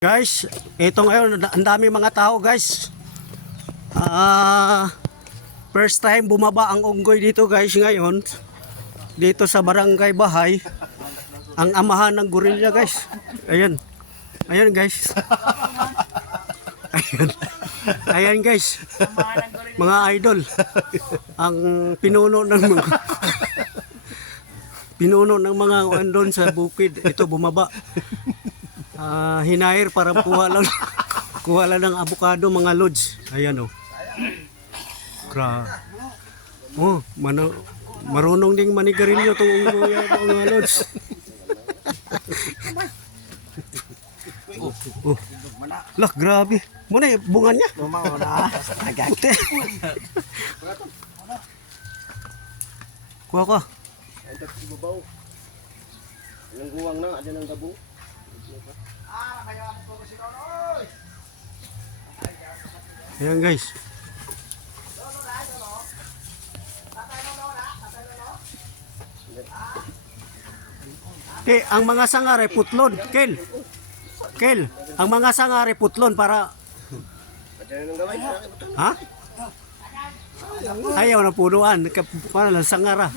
Guys, ito ngayon, ang dami mga tao guys. First time bumaba ang unggoy dito guys ngayon. Dito sa Barangay Bahay. Ang amahan ng gorilla guys. Ayan. Ayan guys. Ayan. Ayan guys. Mga idol. Ang pinuno ng mga andon sa bukid. Ito bumaba. Hinair para kuha lang ng avocado mga lods. Ayan oh. Oh, marunong ding manigarilyo tong mga lods. Oh. Lah, grabe. Muna bunga niya. Puti. Kuha ko. Ilang guwang na, adyan ang gabo. Ayan guys. Ang mga sangare putlon, Kel. Ang mga sangare putlon para ha? Ayaw na punuan, para lang sangara.